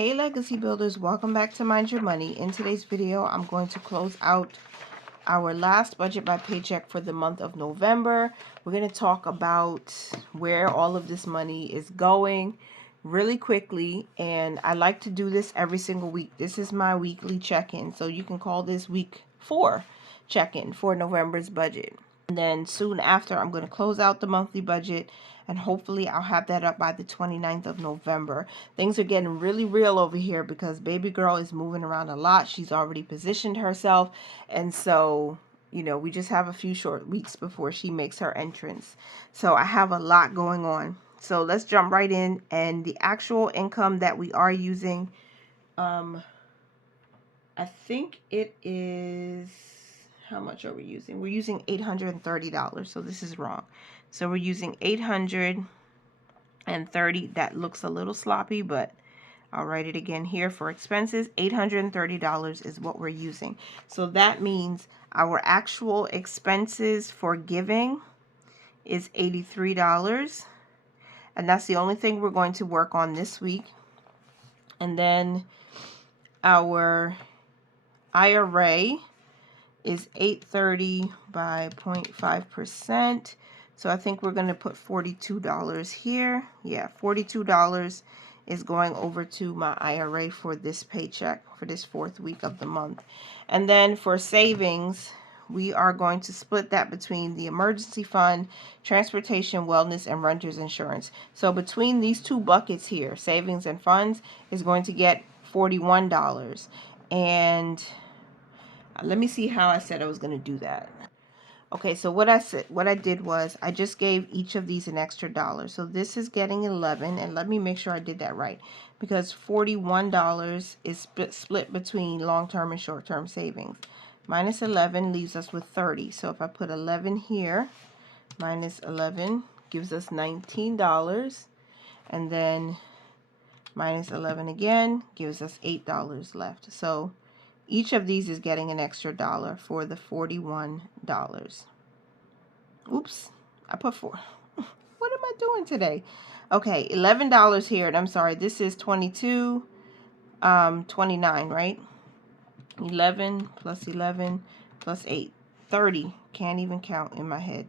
Hey Legacy Builders, welcome back to Mind Your Money. In today's video, I'm going to close out our last budget by paycheck for the month of November. We're going to talk about where all of this money is going really quickly, and I like to do this every single week. This is my weekly check-in, so you can call this week 4 check-in for November's budget. And then soon after, I'm going to close out the monthly budget, and hopefully I'll have that up by the 29th of November. Things are getting really real over here because baby girl is moving around a lot. She's already positioned herself, and so, you know, we just have a few short weeks before she makes her entrance. So I have a lot going on. So let's jump right in. And the actual income that we are using, I think it is... How much are we using? We're using $830, so this is wrong. So we're using $830. That looks a little sloppy, but I'll write it again here for expenses. $830 is what we're using. So that means our actual expenses for giving is $83. And that's the only thing we're going to work on this week. And then our IRA is $830 by 0.5%. So I think we're going to put $42 here. Yeah, $42 is going over to my IRA for this paycheck for this 4th week of the month. And then for savings, we are going to split that between the emergency fund, transportation, wellness, and renter's insurance. So between these two buckets here, savings and funds, is going to get $41. And let me see how I said I was going to do that. Okay, so what I did was I just gave each of these an extra dollar. So this is getting 11, and let me make sure I did that right, because $41 is split between long-term and short-term savings. Minus 11 leaves us with 30. So if I put 11 here, minus 11 gives us $19, and then minus 11 again gives us $8 left. So each of these is getting an extra dollar for the $41. Oops, I put 4. What am I doing today? Okay, $11 here, and I'm sorry, this is 29, right? 11 plus 11 plus 8, 30. Can't even count in my head.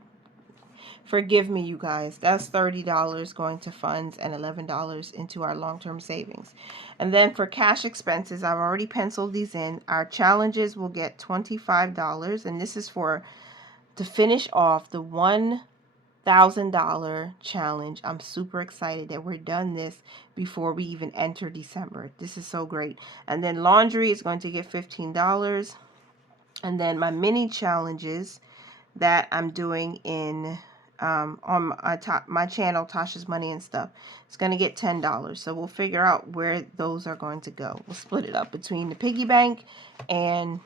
Forgive me, you guys. That's $30 going to funds and $11 into our long-term savings. And then for cash expenses, I've already penciled these in. Our challenges will get $25, and this is to finish off the $1,000 challenge. I'm super excited that we're done this before we even enter December. This is so great. And then laundry is going to get $15. And then my mini challenges that I'm doing in on my channel, Tasha's Money and Stuff, it's going to get $10. So we'll figure out where those are going to go. We'll split it up between the piggy bank and,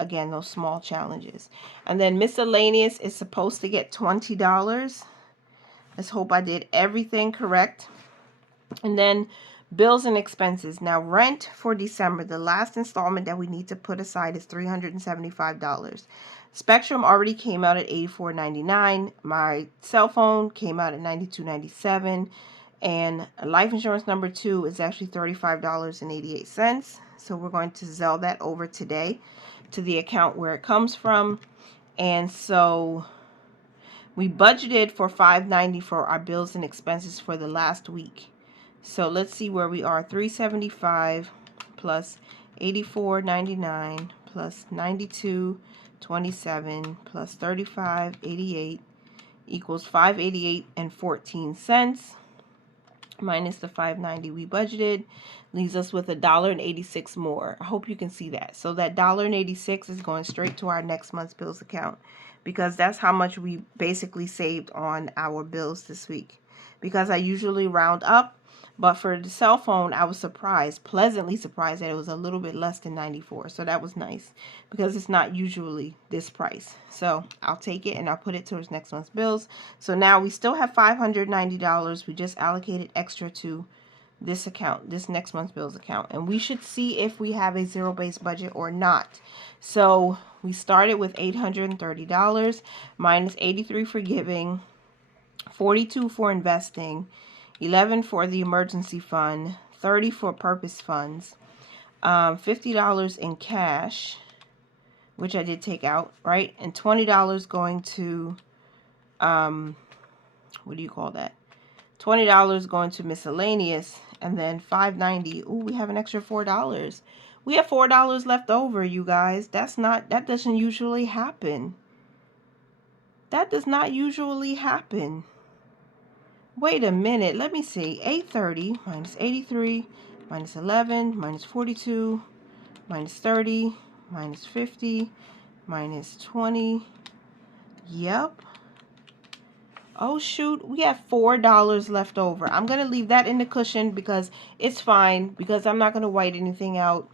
again, those small challenges. And then miscellaneous is supposed to get $20. Let's hope I did everything correct. And then bills and expenses. Now, rent for December, the last installment that we need to put aside is $375. Spectrum already came out at $84.99. My cell phone came out at $92.97. And life insurance number 2 is actually $35.88. So we're going to Zelle that over today to the account where it comes from. And so we budgeted for $590 for our bills and expenses for the last week. So let's see where we are. $375 plus $84.99 plus $92.27 plus $35.88 equals $588.14. Minus the $590 we budgeted leaves us with $1.86 more. I hope you can see that. So that $1.86 is going straight to our next month's bills account, because that's how much we basically saved on our bills this week. Because I usually round up, but for the cell phone, I was pleasantly surprised that it was a little bit less than $94. So that was nice, because it's not usually this price. So I'll take it and I'll put it towards next month's bills. So now we still have $590. We just allocated extra to this account, this next month's bills account. And we should see if we have a zero-based budget or not. So we started with $830 minus $83 for giving, $42 for investing, $11 for the emergency fund, $30 for purpose funds, $50 in cash, which I did take out, right? And $20 going to, what do you call that? $20 going to miscellaneous, and then $5.90. Ooh, we have an extra $4. We have $4 left over, you guys. That doesn't usually happen. That does not usually happen. Wait a minute, let me see. 830 minus 83 minus 11 minus 42 minus 30 minus 50 minus 20. Yep. Oh shoot, we have $4 left over. I'm going to leave that in the cushion because it's fine, because I'm not going to white anything out.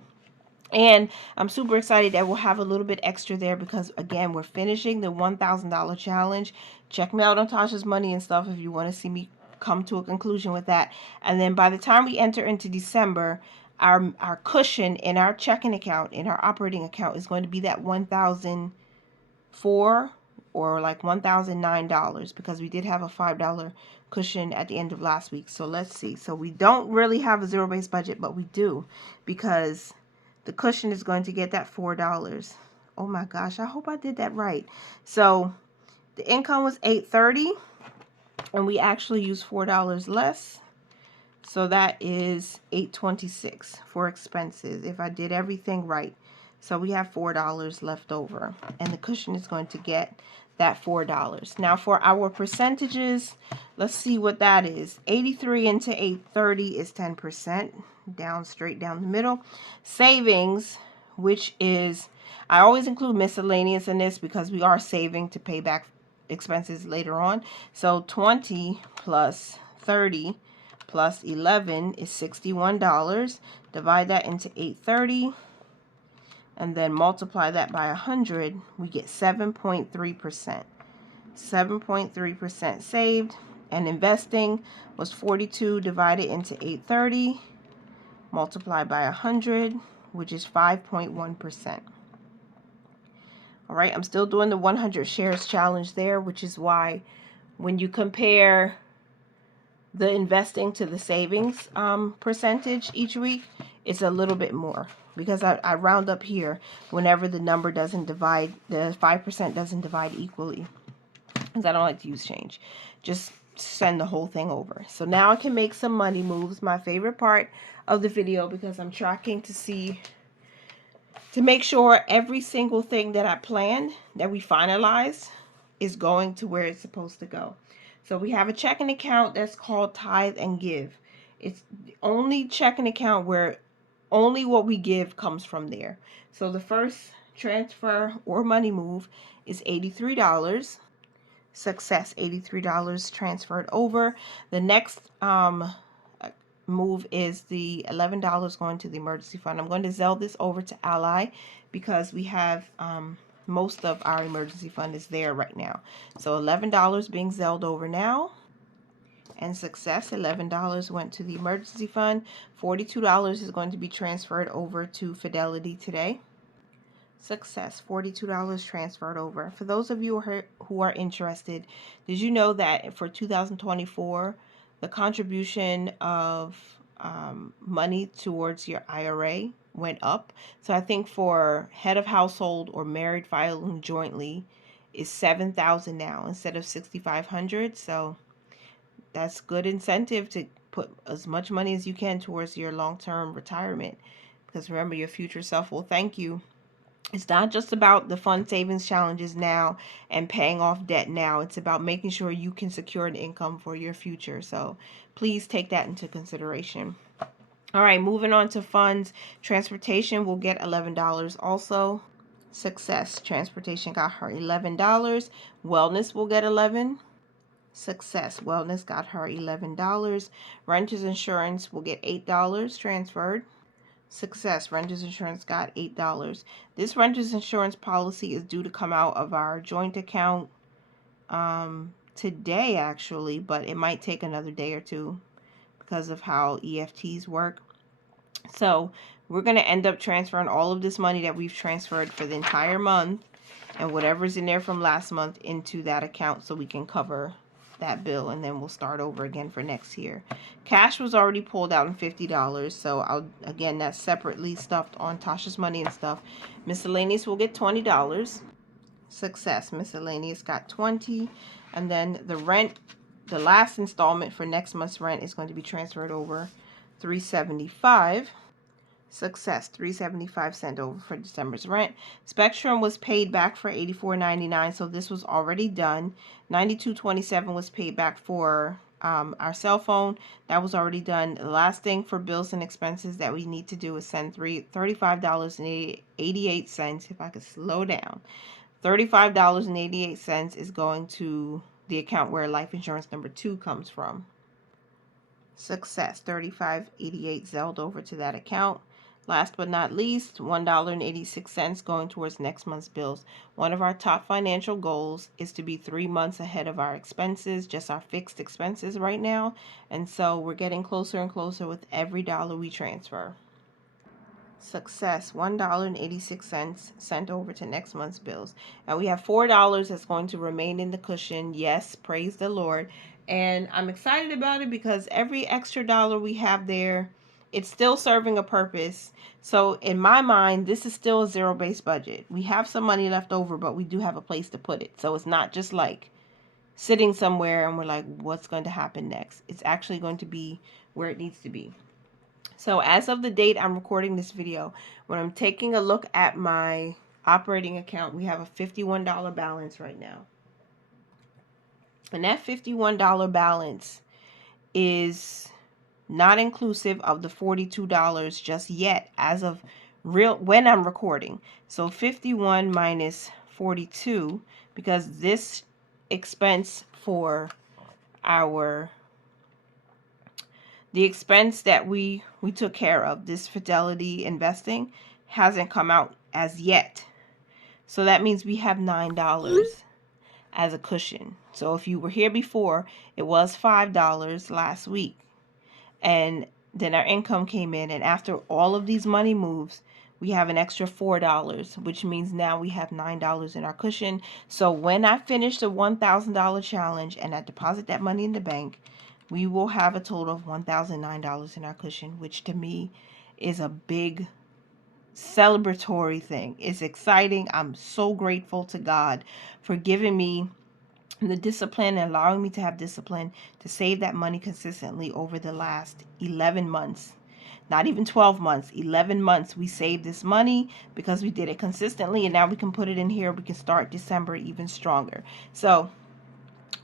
And I'm super excited that we'll have a little bit extra there because, again, we're finishing the $1,000 challenge. Check me out on Tasha's Money and stuff if you want to see me come to a conclusion with that. And then by the time we enter into December, our cushion in our checking account, in our operating account, is going to be that $1,004 or like $1,009, because we did have a $5 cushion at the end of last week. So let's see. So we don't really have a zero-based budget, but we do, because the cushion is going to get that $4. Oh my gosh, I hope I did that right. So the income was $830, and we actually used $4 less. So that is $826 for expenses if I did everything right. So we have $4 left over, and the cushion is going to get that $4. Now for our percentages, let's see what that is. 83 into 830 is 10%. Straight down the middle. Savings, which is, I always include miscellaneous in this because we are saving to pay back expenses later on. So 20 plus 30 plus 11 is $61. Divide that into 830 and then multiply that by 100. We get 7.3%. 7.3% saved. And investing was 42 divided into 830. Multiply by 100, which is 5.1%. All right, I'm still doing the 100 shares challenge there, which is why when you compare the investing to the savings percentage each week, it's a little bit more, because I round up here whenever the number doesn't divide, the 5% doesn't divide equally, because I don't like to use change. Just send the whole thing over. So now I can make some money moves, my favorite part of the video, because I'm tracking to make sure every single thing that I planned, that we finalized, is going to where it's supposed to go. So we have a checking account that's called Tithe and Give. It's the only checking account where only what we give comes from there. So the first transfer or money move is $83. Success, $83 transferred over. The next move is the $11 going to the emergency fund. I'm going to Zelle this over to Ally because we have most of our emergency fund is there right now. So $11 being Zelled over now. And success, $11 went to the emergency fund. $42 is going to be transferred over to Fidelity today. Success, $42 transferred over. For those of you who are interested, did you know that for 2024, the contribution of money towards your IRA went up? So I think for head of household or married filing jointly is $7,000 now instead of $6,500. So that's good incentive to put as much money as you can towards your long-term retirement, because remember, your future self will thank you. It's not just about the fund savings challenges now and paying off debt now. It's about making sure you can secure an income for your future. So please take that into consideration. All right, moving on to funds. Transportation will get $11 also. Success, transportation got her $11. Wellness will get $11. Success, wellness got her $11. Renters insurance will get $8 transferred. Success, renters insurance got $8. This renters insurance policy is due to come out of our joint account today, actually, but it might take another day or two because of how EFTs work. So we're going to end up transferring all of this money that we've transferred for the entire month and whatever's in there from last month into that account so we can cover that bill, and then we'll start over again for next year. Cash was already pulled out in $50, so again, that's separately stuffed on Tasha's money and stuff. Miscellaneous will get $20. Success. Miscellaneous got 20, and then the rent, the last installment for next month's rent is going to be transferred over, $375. Success. $375 sent over for December's rent. Spectrum was paid back for $84.99, so this was already done. $92.27 was paid back for our cell phone. That was already done. The last thing for bills and expenses that we need to do is send $35.88. If I could slow down, $35.88 is going to the account where life insurance number 2 comes from. Success. $35.88 zelled over to that account. Last but not least, $1.86 going towards next month's bills. One of our top financial goals is to be 3 months ahead of our expenses, just our fixed expenses right now. And so we're getting closer and closer with every dollar we transfer. Success. $1.86 sent over to next month's bills. And we have $4 that's going to remain in the cushion. Yes, praise the Lord. And I'm excited about it because every extra dollar we have there, it's still serving a purpose. So in my mind, this is still a zero-based budget. We have some money left over, but we do have a place to put it. So it's not just like sitting somewhere and we're like, what's going to happen next? It's actually going to be where it needs to be. So as of the date I'm recording this video, when I'm taking a look at my operating account, we have a $51 balance right now. And that $51 balance is not inclusive of the $42 just yet as of when I'm recording. So 51 minus 42, because this expense for the expense that we took care of, this Fidelity investing, hasn't come out as yet. So that means we have $9 as a cushion. So if you were here before, it was $5 last week. And then our income came in, and after all of these money moves, we have an extra $4, which means now we have $9 in our cushion. So when I finish the $1,000 challenge and I deposit that money in the bank, we will have a total of $1,009 in our cushion, which to me is a big celebratory thing. It's exciting. I'm so grateful to God for giving me the discipline and allowing me to have discipline to save that money consistently over the last 11 months. Not even 12 months, 11 months we saved this money because we did it consistently, and now we can put it in here. We can start December even stronger. So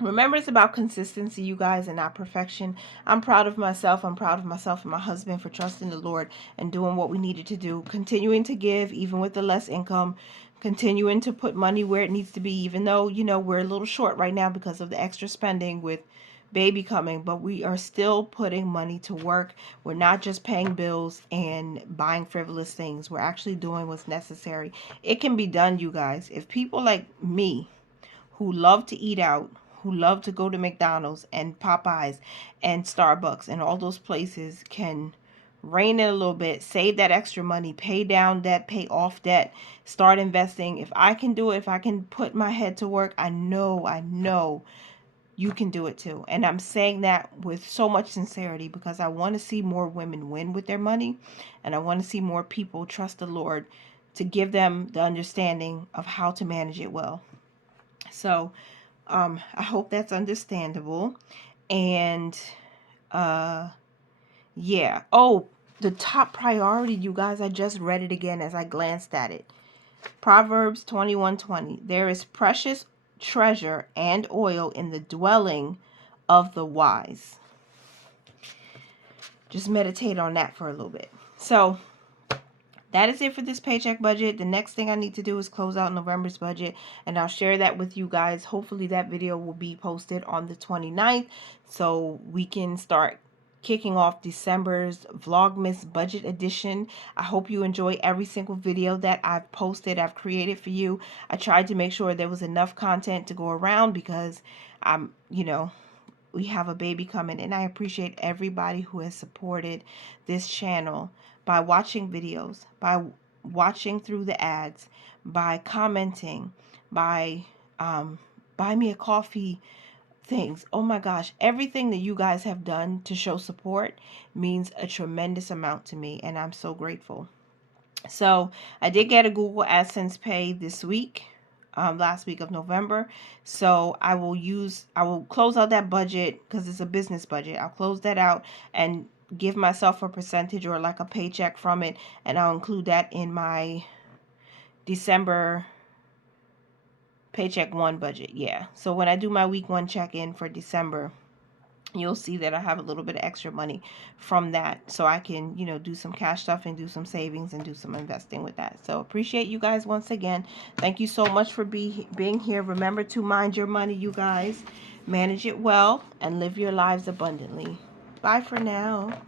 remember, it's about consistency, you guys, and not perfection. I'm proud of myself. I'm proud of myself and my husband for trusting the Lord and doing what we needed to do, continuing to give even with the less income, continuing to put money where it needs to be, even though, you know, we're a little short right now because of the extra spending with baby coming, but we are still putting money to work. We're not just paying bills and buying frivolous things. We're actually doing what's necessary. It can be done, you guys. If people like me who love to eat out, who love to go to McDonald's and Popeyes and Starbucks and all those places can rein in a little bit, save that extra money, pay down debt, pay off debt, start investing. If I can do it, if I can put my head to work, I know you can do it too. And I'm saying that with so much sincerity because I want to see more women win with their money, and I want to see more people trust the Lord to give them the understanding of how to manage it well. So I hope that's understandable. And yeah. Oh, the top priority, you guys, I just read it again as I glanced at it. Proverbs 21:20. There is precious treasure and oil in the dwelling of the wise. Just meditate on that for a little bit. So that is it for this paycheck budget. The next thing I need to do is close out November's budget, and I'll share that with you guys. Hopefully that video will be posted on the 29th so we can start kicking off December's Vlogmas budget edition. I hope you enjoy every single video that I've posted, I've created for you. I tried to make sure there was enough content to go around because we have a baby coming, and I appreciate everybody who has supported this channel by watching videos, by watching through the ads, by commenting, by buy me a coffee things. Oh my gosh, everything that you guys have done to show support means a tremendous amount to me, and I'm so grateful. So I did get a Google AdSense pay this week, last week of November. So I will close out that budget because it's a business budget. I'll close that out and give myself a percentage or like a paycheck from it, and I'll include that in my December paycheck one budget. Yeah. So when I do my week one check-in for December, you'll see that I have a little bit of extra money from that, so I can, do some cash stuff and do some savings and do some investing with that. So appreciate you guys once again. Thank you so much for being here. Remember to mind your money, you guys. Manage it well and live your lives abundantly. Bye for now.